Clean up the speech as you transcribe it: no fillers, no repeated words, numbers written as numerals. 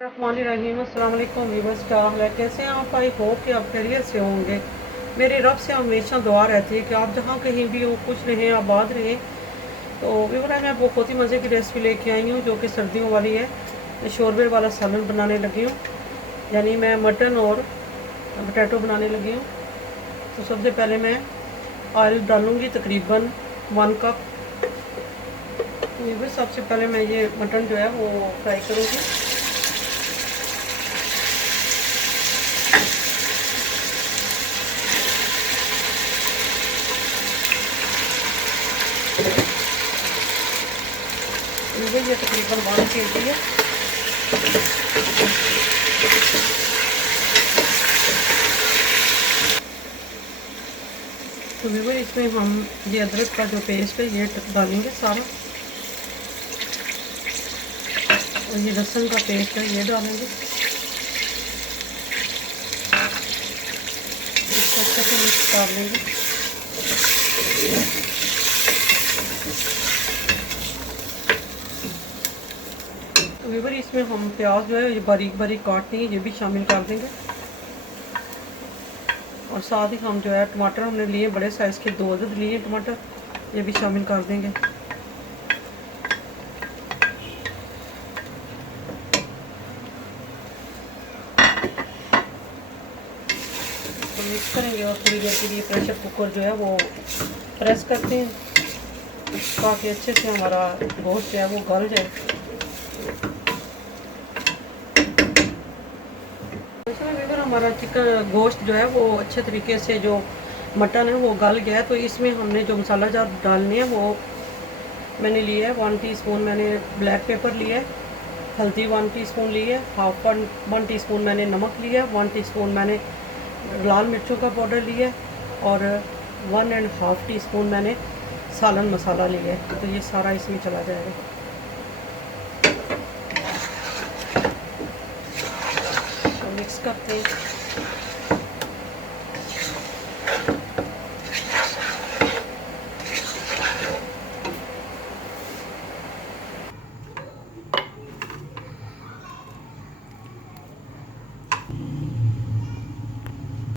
रहीम अस्सलाम वालेकुम व्यूअर्स, क्या हाल है? कैसे हैं आप? आई होप कि आप खैरियत से होंगे। मेरे रब से हमेशा दुआ रहती है कि आप जहाँ कहीं भी हो, खुश रहें, आबाद रहें। तो व्यूअर, मैं बहुत ही मज़े की रेसिपी लेके आई हूँ जो कि सर्दियों वाली है। मैं शोरबे वाला सालन बनाने लगी हूँ, यानी मैं मटन और पोटैटो बनाने लगी हूँ। तो सबसे पहले मैं ऑयल डालूँगी तकरीबन 1 कप। व्यूअर, सबसे पहले मैं ये मटन जो है वो फ्राई करूँगी। ये तकरीबन 1 kg है। तो व्यूअर, इसमें हम ये अदरक का जो पेस्ट है ये डालेंगे सारा, और ये लहसुन का पेस्ट है ये डालेंगे। इसको अच्छे से मिक्स कर लेंगे। तो व्यूअर, इसमें हम प्याज जो है ये बारीक बारीक काटनी है, ये भी शामिल कर देंगे। और साथ ही हम जो है टमाटर हमने लिए बड़े साइज़ के 2 अदद लिए टमाटर, ये भी शामिल कर देंगे। तो मिक्स करेंगे और थोड़ी देर के लिए प्रेशर कुकर जो है वो प्रेस करते हैं ताकि अच्छे से हमारा गोश्त जो है वो गल जाए। अगर हमारा चिकन गोश्त जो है वो अच्छे तरीके से जो मटन है वो गल गया है, तो इसमें हमने जो मसाला जार डालने हैं वो मैंने लिया है 1 टीस्पून मैंने ब्लैक पेपर लिया है, हल्दी 1 टीस्पून ली है, हाफ 1 टीस्पून मैंने नमक लिया है, 1 टीस्पून मैंने लाल मिर्चों का पाउडर लिया है, और 1.5 टीस्पून मैंने सालन मसाला लिया है। तो ये सारा इसमें चला जाएगा। तो मिक्स करते हैं।